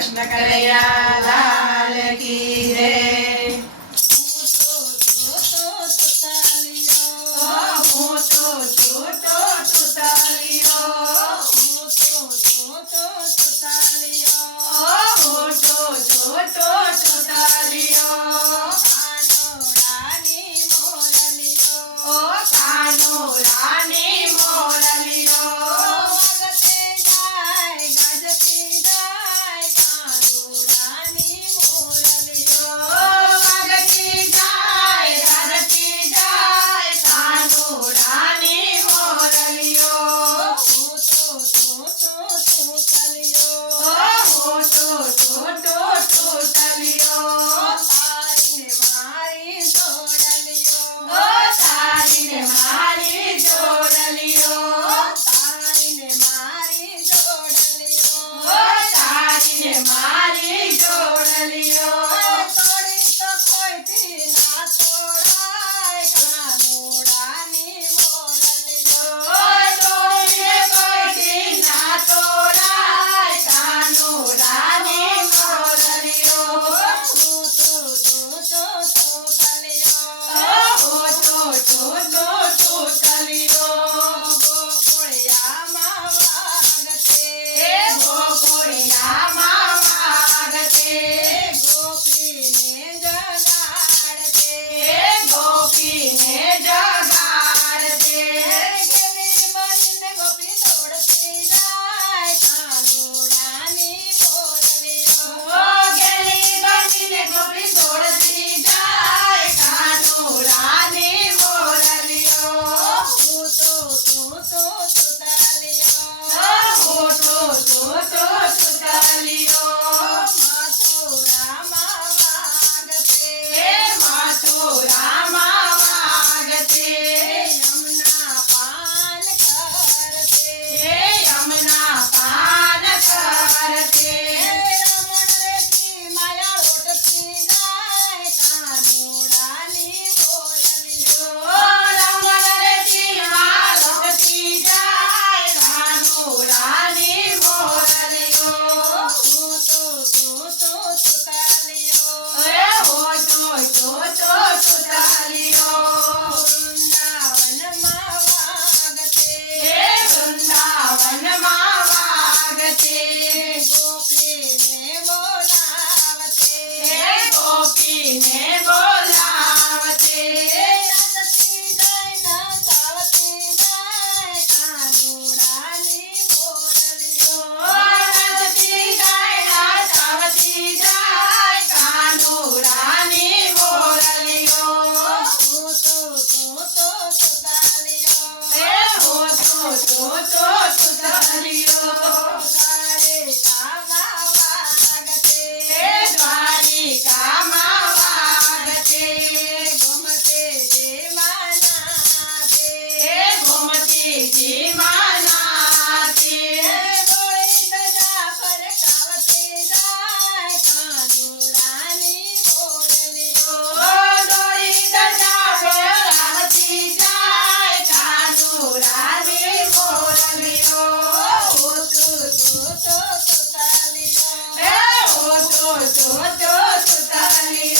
કૃષ્ણ કનૈયા લાલ કી જય. હું તો છોટો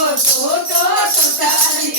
તો તો તો તારી